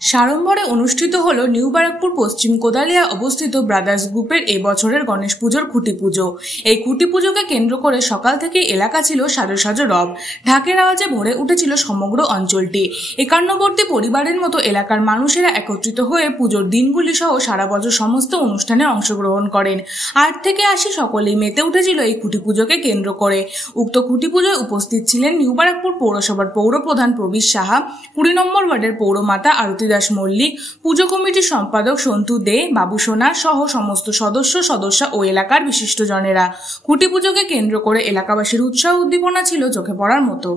সাড়ম্বরে অনুষ্ঠিত হলো নিউ ব্যারাকপুর পশ্চিম কোদালিয়া অবস্থিত ব্রাদার্স গ্রুপের এই বছরের গণেশ পুজোর খুঁটি পুজো। এই খুঁটি পুজোকে কেন্দ্র করে সকাল থেকে এলাকা ছিল সাজো সাজো রব। ঢাকের আওয়াজে ভরে উঠেছিল সমগ্র অঞ্চলটি। একান্নবর্তী পরিবারের মতো এলাকার মানুষেরা একত্রিত হয়ে পুজোর দিনগুলি সহ সারা বছর সমস্ত অনুষ্ঠানে অংশগ্রহণ করেন। 8 থেকে 80 সকলেই মেতে উঠেছিল এই খুঁটি পুজোকে কেন্দ্র করে। উক্ত খুঁটি পুজোয় উপস্থিত ছিলেন নিউ ব্যারাকপুর পৌরসভার পৌরপ্রধান প্রবীর সাহা, 20 নম্বর ওয়ার্ডের পৌরমাতা আরতি দাস মল্লিক, পুজো কমিটির সম্পাদক সন্তু দে, বাবু সোনা সহ সমস্ত সদস্য ও এলাকার বিশিষ্টজনেরা। খুঁটি পুজোকে কেন্দ্র করে এলাকাবাসীর উৎসাহ উদ্দীপনা ছিল চোখে পড়ার মতো।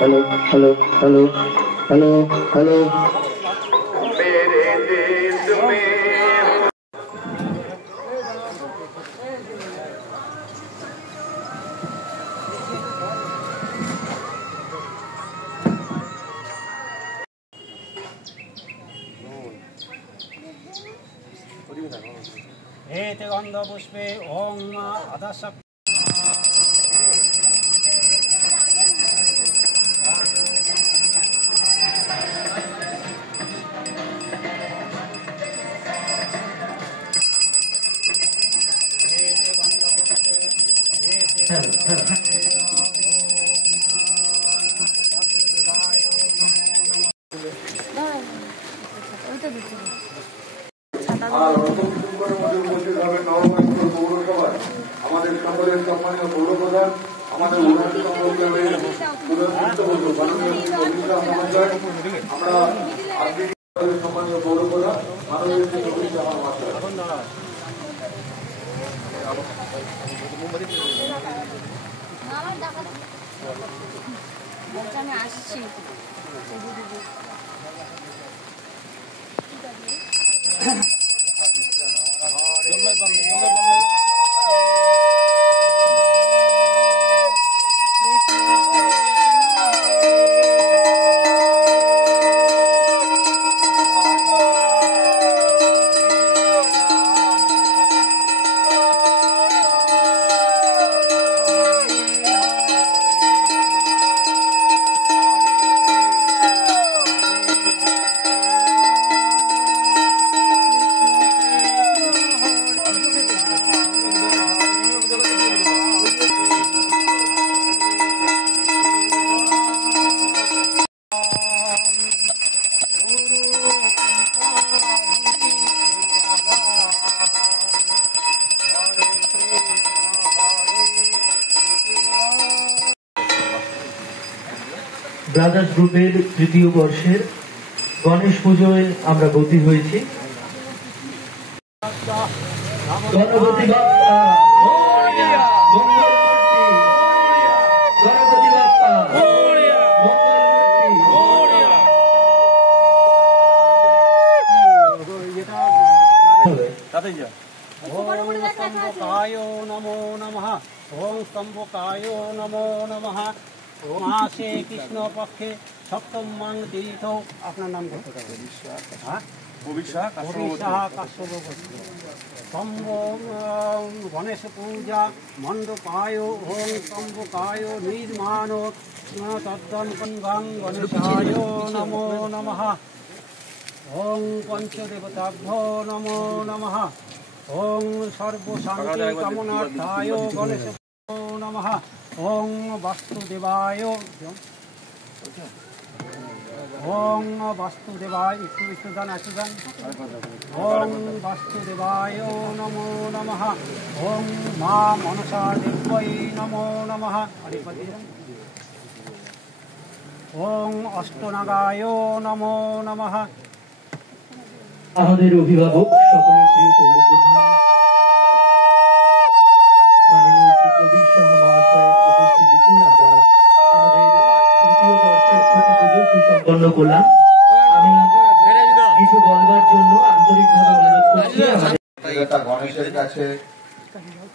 Hello hello hello hello hello मेरे देश में एते गंध पुष्पे ओम अदश আমাদের সকলের সম্মানীয় পৌরপ্রধান আমাদের আমরা সম্মানীয় পৌরপ্রধান আমি আসছি। ব্রাদার্স গ্রুপের তৃতীয় বর্ষের গণেশ পুজোয় আমরা ব্রতী হয়েছি। গণপতি বাপ্পা গণপতি বাপ্পা स्तंभकाय नमो नमः ओम स्तंभकाय नमो नमः मासे कृष्ण पक्षे सप्तम मांग तीर्थ अपना नाम गणेश पूजा मंडपाय ओम स्तंभकाय निर्माण तद्दन गणेशाय नमो नमः ओम पंचदेवताभ्यो नमो नमः ओम सर्वशांति कामनार्थाय गणेश नमः ओम वासुदेवाय ওং বাস্তুদেবায় একটু দান ওং বাস্তুদেবায় নমো নমঃ ওং মা মনসা দেবৈ নমো নমঃ ওং অষ্টনাগায় নমো নমঃ। আমাদের অভিভাবক সকলের প্রিয় পৌরপ্রধান মাননীয় শ্রী প্রবীর সাহা মহাশয়ের উপস্থিতিতে আমরা আমাদের তৃতীয় বর্ষের খুঁটি পুজো সুসম্পন্ন করলাম। আমি কিছু বলবার জন্য আন্তরিকভাবে অনুরোধ করছি দেবতা গণেশের কাছে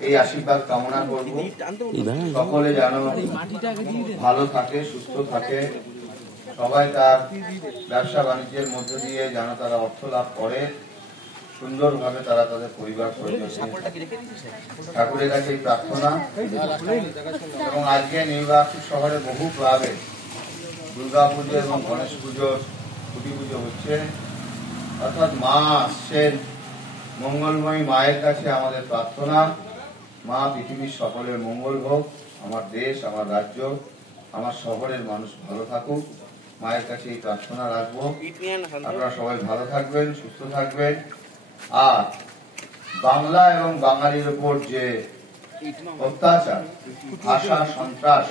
এই আশীর্বাদ কামনা করব, সকলে যেন ভালো থাকে, সুস্থ থাকে, সবাই তার ব্যবসা বাণিজ্যের মধ্য দিয়ে যেন তারা অর্থ লাভ করে, সুন্দরভাবে তারা তাদের পরিবার পরিজন ঠাকুরের কাছে এই প্রার্থনা। এবং আজকে নিউ বারাকপুর শহরে বহু ক্লাবে দুর্গা পুজো এবং গণেশ পুজোর খুঁটি পুজো হচ্ছে, অর্থাৎ মা আসছেন। মঙ্গলময়ী মায়ের কাছে আমাদের প্রার্থনা, মা পৃথিবীর সকলের মঙ্গল হোক, আমার দেশ, আমার রাজ্য, আমার শহরের মানুষ ভালো থাকুক, মায়ের কাছে এই প্রার্থনা রাখবো। আপনারা সবাই ভালো থাকবেন, সুস্থ থাকবেন। আর বাংলা এবং বাঙালির উপর যে অত্যাচার, ভাষা সন্ত্রাস,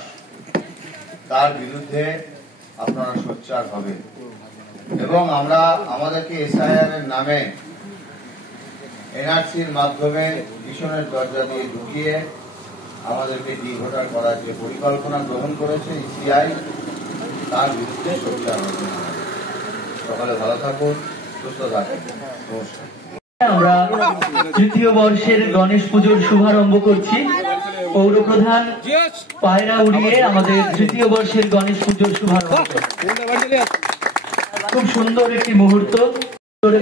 তার বিরুদ্ধে আপনারা সোচ্চার হবেন। এবং আমরা আমাদেরকে এসআইআর এর নামে এনআরসির মাধ্যমে মিশনের দরজা দিয়ে ঢুকিয়ে আমাদেরকে ডিভোটার করার যে পরিকল্পনা গ্রহণ করেছে ইসিআই, তার বিরুদ্ধে সোচ্চার হবে। সকালে ভালো থাকুন, সুস্থ থাকুন, নমস্কার। আমরা তৃতীয় বর্ষের গণেশ পুজোর শুভারম্ভ করছি। পৌরপ্রধান পায়রা উড়িয়ে আমাদের তৃতীয় বর্ষের গণেশ পুজোর শুভারম্ভ। খুব সুন্দর একটি মুহূর্ত।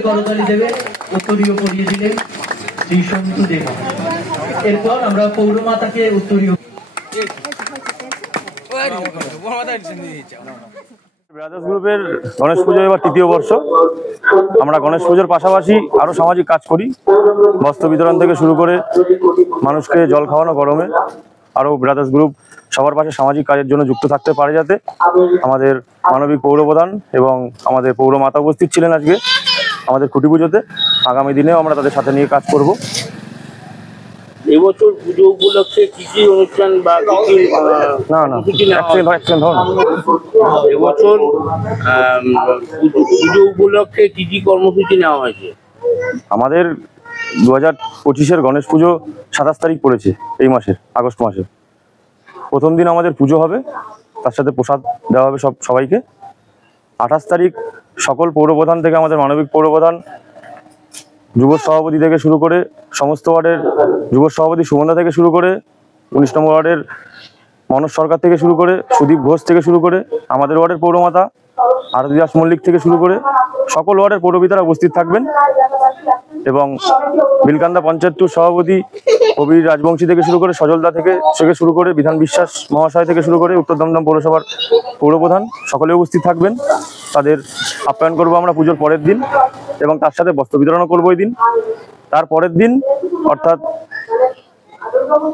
করতালি দেবে, উত্তরীয় পরিয়ে দিলেন শ্রী সন্তু দেব। এরপর আমরা পৌরমাতাকে উত্তরীয়। ব্রাদার্স গ্রুপের গণেশ পুজো এবার তৃতীয় বর্ষ। আমরা গণেশ পুজোর পাশাপাশি আরো সামাজিক কাজ করি, বস্ত্র বিতরণ থেকে শুরু করে মানুষকে জল খাওয়ানো গরমে। আরো ব্রাদার্স গ্রুপ সবার পাশে সামাজিক কাজের জন্য যুক্ত থাকতে পারে, যাতে আমাদের মানবিক পৌরপ্রধান এবং আমাদের পৌরমাতা উপস্থিত ছিলেন আজকে আমাদের খুঁটি পুজোতে। আগামী দিনেও আমরা তাদের সাথে নিয়ে কাজ করব। এবছর পুজো উপলক্ষে কি কি অনুষ্ঠান বা এবছর পুজো উপলক্ষে কি কি কর্মসূচি নেওয়া হয়েছে? আমাদের 2025-এর গণেশ পুজো 27 তারিখ পড়েছে, এই মাসের আগস্ট মাসে। প্রথম দিন আমাদের পুজো হবে, তার সাথে প্রসাদ দেওয়া হবে সবাইকে। 28 তারিখ সকল পৌরপ্রধান থেকে আমাদের মানবিক পৌরপ্রধান, যুব সভাপতি থেকে শুরু করে সমস্ত ওয়ার্ডের যুব সভাপতি সুমন্দা থেকে শুরু করে 19 নম্বর ওয়ার্ডের মনোজ সরকার থেকে শুরু করে সুদীপ ঘোষ থেকে শুরু করে আমাদের ওয়ার্ডের পৌরমাতা আরতি দাস মল্লিক থেকে শুরু করে সকল ওয়ার্ডের পৌরপিতারা উপস্থিত থাকবেন। এবং বিলকান্দা পঞ্চায়েত টুর সভাপতি কবির রাজবংশী থেকে শুরু করে সজলদা থেকে শুরু করে বিধান বিশ্বাস মহাশয় থেকে শুরু করে উত্তর দমদম পৌরসভার পৌরপ্রধান সকলে উপস্থিত থাকবেন। তাদের আপ্যায়ন করবো আমরা পুজোর পরের দিন, এবং তার সাথে বস্ত্র বিতরণও করবো এই দিন। তার পরের দিন অর্থাৎ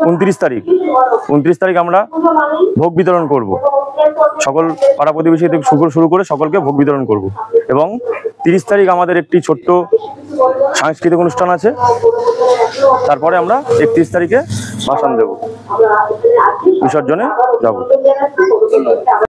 29 তারিখ আমরা ভোগ বিতরণ করব। সকল পাড়া প্রতিবেশী থেকে শুরু করে সকলকে ভোগ বিতরণ করব। এবং 30 তারিখ আমাদের একটি ছোট্ট সাংস্কৃতিক অনুষ্ঠান আছে। তারপরে আমরা 31 তারিখে ভাসান দেব, বিসর্জনে যাব।